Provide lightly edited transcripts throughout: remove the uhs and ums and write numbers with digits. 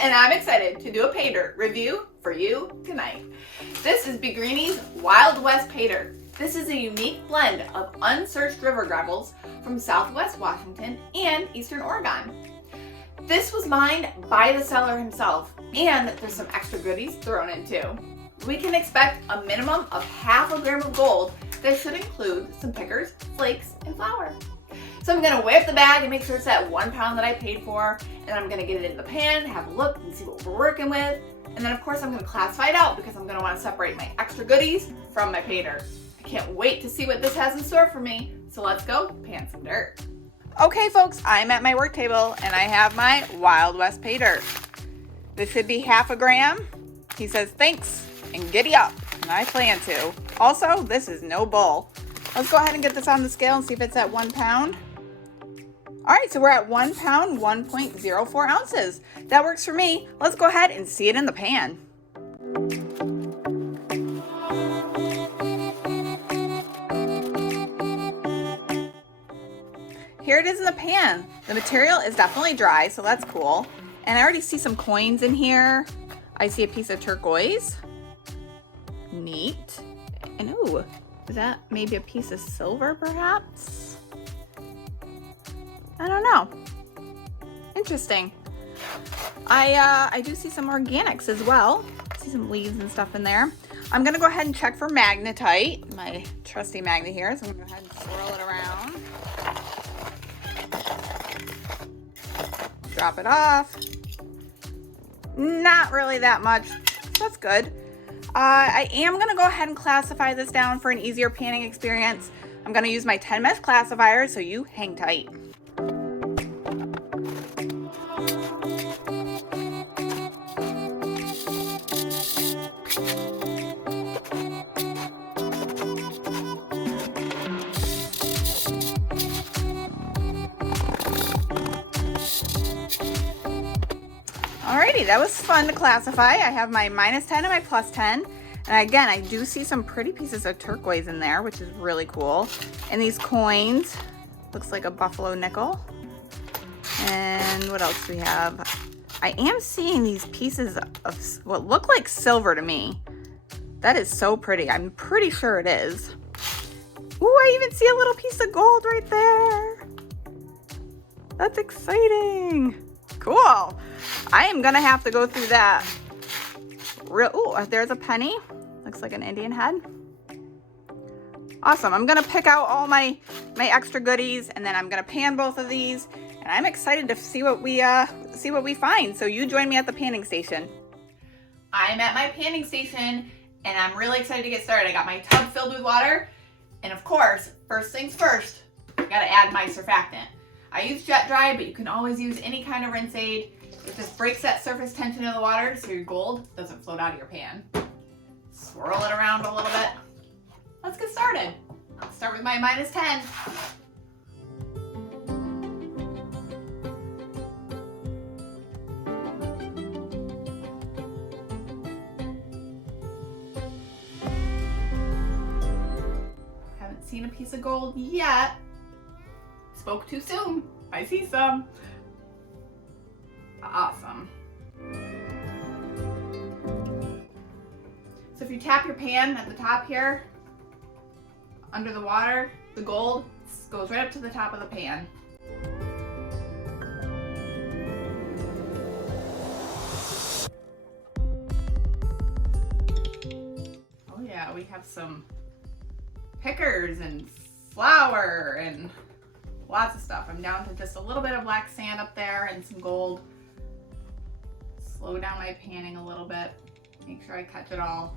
and I'm excited to do a Paydirt review for you tonight. This is Bgreeny's Wild West Paydirt. This is a unique blend of unsearched river gravels from Southwest Washington and Eastern Oregon. This was mined by the seller himself, and there's some extra goodies thrown in too. We can expect a minimum of half a gram of gold that should include some pickers, flakes, and flour. So I'm gonna weigh up the bag and make sure it's that 1 pound that I paid for, and I'm gonna get it in the pan, have a look and see what we're working with. And then of course I'm gonna classify it out because I'm gonna wanna separate my extra goodies from my Paydirt. I can't wait to see what this has in store for me. So let's go pan some dirt. Okay folks, I'm at my work table and I have my Wild West Paydirt. This should be half a gram. He says thanks and giddy up, and I plan to. Also, this is no bull. Let's go ahead and get this on the scale and see if it's at 1 pound. All right, so we're at 1 pound, 1.04 ounces. That works for me. Let's go ahead and see it in the pan. Here it is in the pan. The material is definitely dry, so that's cool. And I already see some coins in here. I see a piece of turquoise. Neat. And ooh, is that maybe a piece of silver perhaps? I don't know. Interesting. I do see some organics as well. I see some leaves and stuff in there. I'm gonna go ahead and check for magnetite, my trusty magnet here. So I'm gonna go ahead and swirl it around. Drop it off. Not really that much. That's good. I am gonna go ahead and classify this down for an easier panning experience. I'm gonna use my 10 mesh classifier, so you hang tight. Alrighty, that was fun to classify. I have my -10 and my +10. And again, I do see some pretty pieces of turquoise in there, which is really cool. And these coins, looks like a buffalo nickel. And what else do we have? I am seeing these pieces of what look like silver to me. That is so pretty. I'm pretty sure it is. Ooh, I even see a little piece of gold right there. That's exciting. Cool. I am gonna have to go through that. Ooh, there's a penny. Looks like an Indian head. Awesome. I'm gonna pick out all my extra goodies, and then I'm gonna pan both of these. And I'm excited to see what we find. So you join me at the panning station. I'm at my panning station, and I'm really excited to get started. I got my tub filled with water, and of course, first things first, I gotta add my surfactant. I use jet dry, but you can always use any kind of rinse aid. It just breaks that surface tension of the water so your gold doesn't float out of your pan. Swirl it around a little bit. Let's get started. I'll start with my -10. Haven't seen a piece of gold yet. Spoke too soon. I see some. Awesome. So if you tap your pan at the top here, under the water, the gold goes right up to the top of the pan. Oh yeah, we have some pickers and flour and lots of stuff. I'm down to just a little bit of black sand up there and some gold. Slow down my panning a little bit. Make sure I catch it all.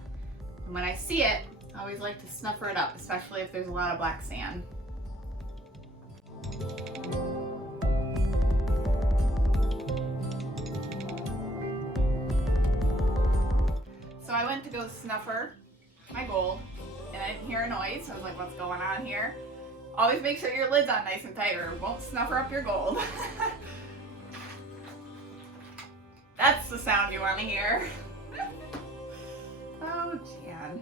And when I see it, I always like to snuffer it up, especially if there's a lot of black sand. So I went to go snuffer my gold, and I didn't hear a noise. So I was like, what's going on here? Always make sure your lid's on nice and tight or it won't snuffer up your gold. That's the sound you want to hear. Oh, Jan.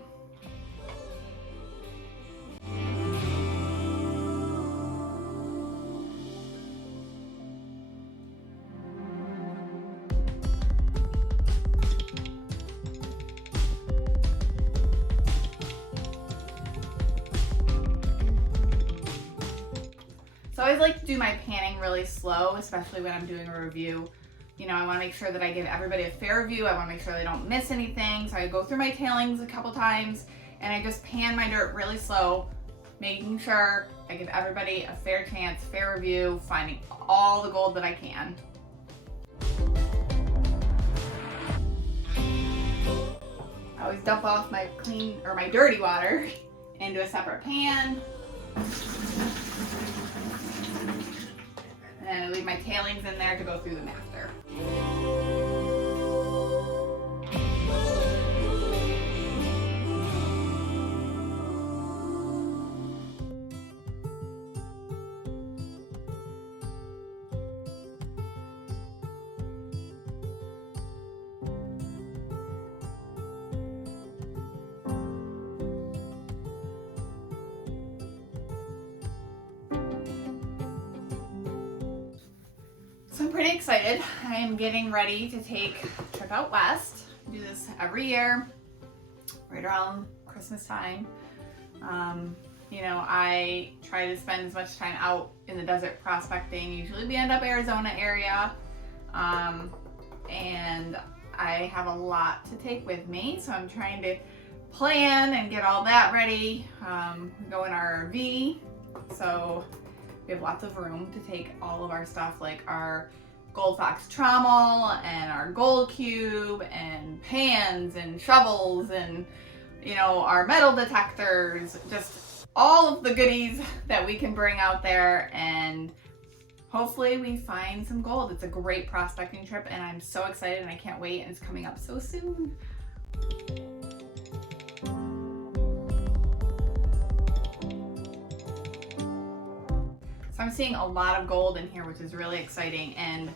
So I always like to do my panning really slow, especially when I'm doing a review. You know, I want to make sure that I give everybody a fair review. I want to make sure they don't miss anything. So I go through my tailings a couple times and I just pan my dirt really slow, making sure I give everybody a fair chance, fair review, finding all the gold that I can. I always dump off my clean or my dirty water into a separate pan. And then I leave my tailings in there to go through them after. So I'm pretty excited. I am getting ready to take a trip out west. I do this every year, right around Christmas time. You know, I try to spend as much time out in the desert prospecting. Usually we end up Arizona area. And I have a lot to take with me, so I'm trying to plan and get all that ready. We go in our RV, so we have lots of room to take all of our stuff, like our gold fox trommel and our gold cube and pans and shovels and, you know, our metal detectors, just all of the goodies that we can bring out there, and hopefully we find some gold. It's a great prospecting trip and I'm so excited and I can't wait, and it's coming up so soon. I'm seeing a lot of gold in here, which is really exciting, and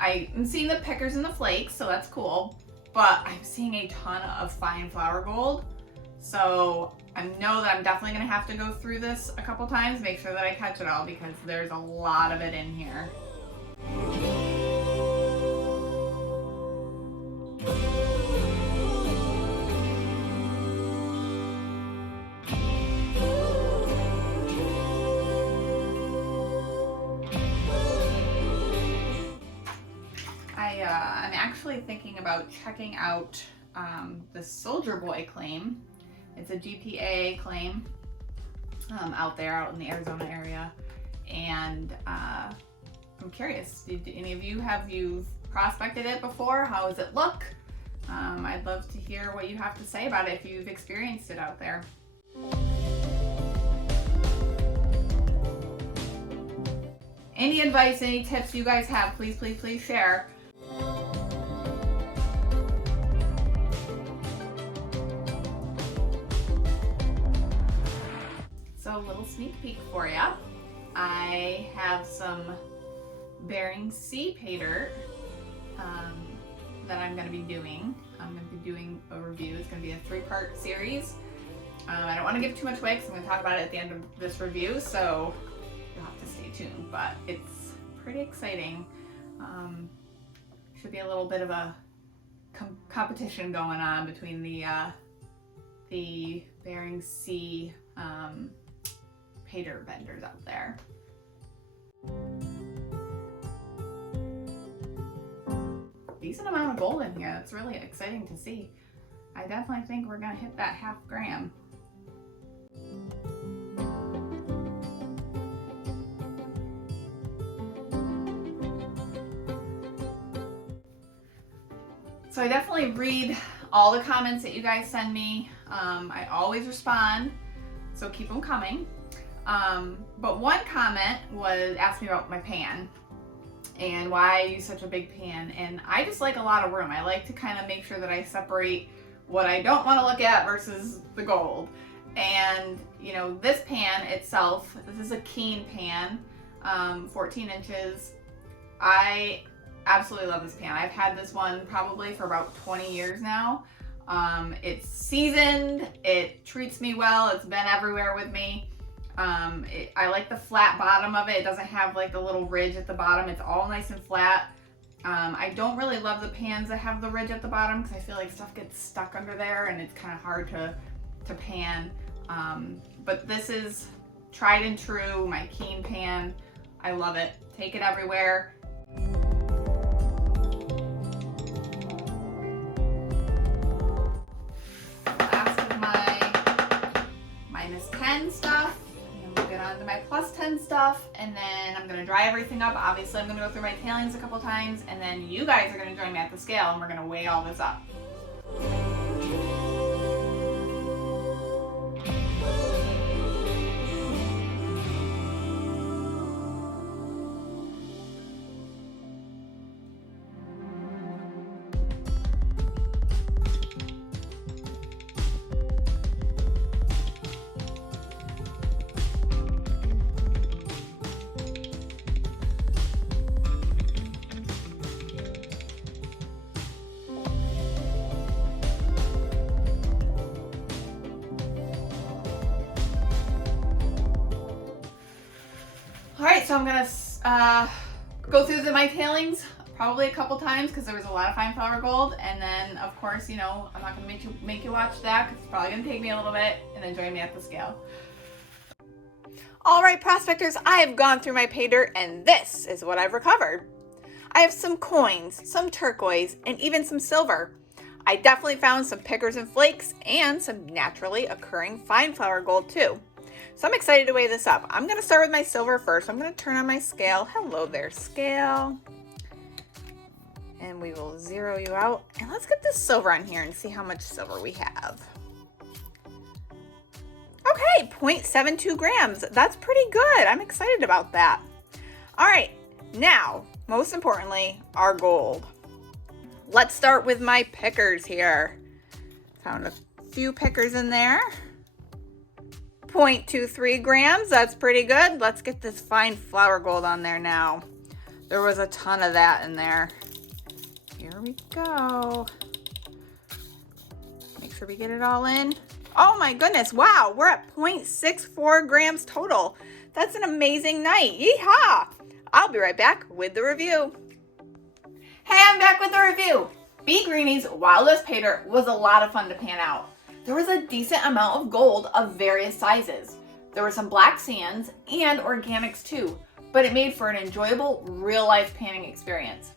I'm seeing the pickers and the flakes, so that's cool, but I'm seeing a ton of fine flower gold, so I know that I'm definitely going to have to go through this a couple times, make sure that I catch it all, because there's a lot of it in here. I'm actually thinking about checking out the Soldier Boy claim. It's a GPA claim out there, out in the Arizona area, and I'm curious, did any of you, have you prospected it before? How does it look? I'd love to hear what you have to say about it if you've experienced it out there. Any advice, any tips you guys have, please, please, please share. So a little sneak peek for you. I have some Bering Sea Paydirt that I'm going to be doing. I'm going to be doing a review. It's going to be a 3-part series. I don't want to give too much away because I'm going to talk about it at the end of this review, so you'll have to stay tuned, but it's pretty exciting. Should be a little bit of a competition going on between the Bering Sea Paydirt vendors out there. Decent amount of gold in here. That's really exciting to see. I definitely think we're gonna hit that half gram. So I definitely read all the comments that you guys send me. I always respond, so keep them coming. But one comment was asking me about my pan and why I use such a big pan. And I just like a lot of room. I like to kind of make sure that I separate what I don't want to look at versus the gold. And you know, this pan itself, this is a Keen pan, 14 inches. I absolutely love this pan. I've had this one probably for about 20 years now. It's seasoned, it treats me well, it's been everywhere with me. I like the flat bottom of it. It doesn't have like the little ridge at the bottom. It's all nice and flat. I don't really love the pans that have the ridge at the bottom because I feel like stuff gets stuck under there and it's kind of hard to pan. But this is tried and true, my keen pan. I love it. Take it everywhere. Last of my -10 stuff. And then we'll get on to my +10 stuff. And then I'm gonna dry everything up. Obviously, I'm gonna go through my tailings a couple times. And then you guys are gonna join me at the scale and we're gonna weigh all this up. Alright, so I'm gonna go through my tailings probably a couple times because there was a lot of fine flour gold, and then of course, you know, I'm not gonna make you watch that because it's probably gonna take me a little bit, and then join me at the scale. Alright, prospectors, I have gone through my pay dirt and this is what I've recovered. I have some coins, some turquoise, and even some silver. I definitely found some pickers and flakes and some naturally occurring fine flour gold too. So I'm excited to weigh this up. I'm going to start with my silver first. I'm going to turn on my scale. Hello there, scale. And we will zero you out. And let's get this silver on here and see how much silver we have. Okay, 0.72 grams. That's pretty good. I'm excited about that. All right, now, most importantly, our gold. Let's start with my pickers here. Found a few pickers in there. 0.23 grams, that's pretty good. Let's get this fine flour gold on there now. There was a ton of that in there. Here we go. Make sure we get it all in. Oh my goodness, wow, we're at 0.64 grams total. That's an amazing night, yeehaw! I'll be right back with the review. Hey, I'm back with the review. Bgreeny's Wild West Pay Dirt was a lot of fun to pan out. There was a decent amount of gold of various sizes. There were some black sands and organics too, but it made for an enjoyable real-life panning experience.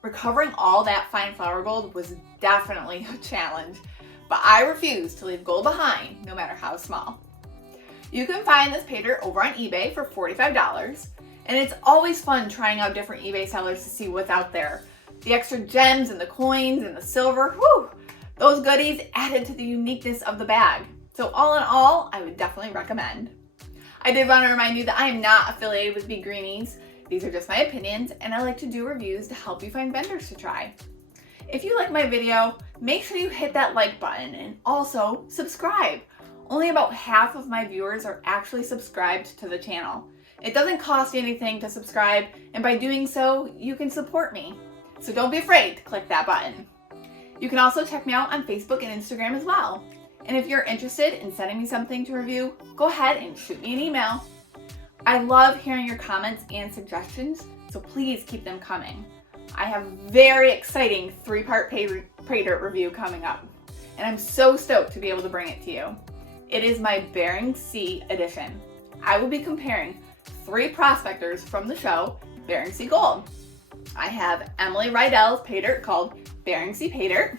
Recovering all that fine flour gold was definitely a challenge, but I refuse to leave gold behind, no matter how small. You can find this pay dirt over on eBay for $45, and it's always fun trying out different eBay sellers to see what's out there. The extra gems and the coins and the silver, whew! Those goodies added to the uniqueness of the bag. So all in all, I would definitely recommend. I did want to remind you that I am not affiliated with Bgreeny's. These are just my opinions, and I like to do reviews to help you find vendors to try. If you like my video, make sure you hit that like button and also subscribe. Only about half of my viewers are actually subscribed to the channel. It doesn't cost you anything to subscribe, and by doing so, you can support me. So don't be afraid to click that button. You can also check me out on Facebook and Instagram as well. And if you're interested in sending me something to review, go ahead and shoot me an email. I love hearing your comments and suggestions, so please keep them coming. I have very exciting 3-part pay dirt review coming up, and I'm so stoked to be able to bring it to you. It is my Bering Sea edition. I will be comparing 3 prospectors from the show Bering Sea Gold. I have Emily Rydell's pay dirt called Bering Sea Pay Dirt.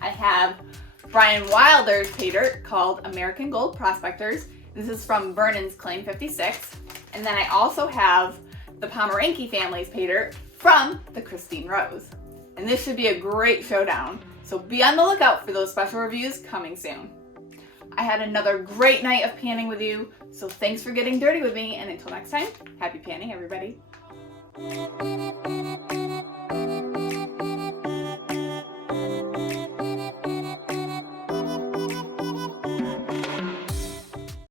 I have Brian Wilder's pay dirt called American Gold Prospectors. This is from Vernon's Claim 56. And then I also have the Pomeranke family's pay dirt from the Christine Rose. And this should be a great showdown. So be on the lookout for those special reviews coming soon. I had another great night of panning with you. So thanks for getting dirty with me. And until next time, happy panning, everybody.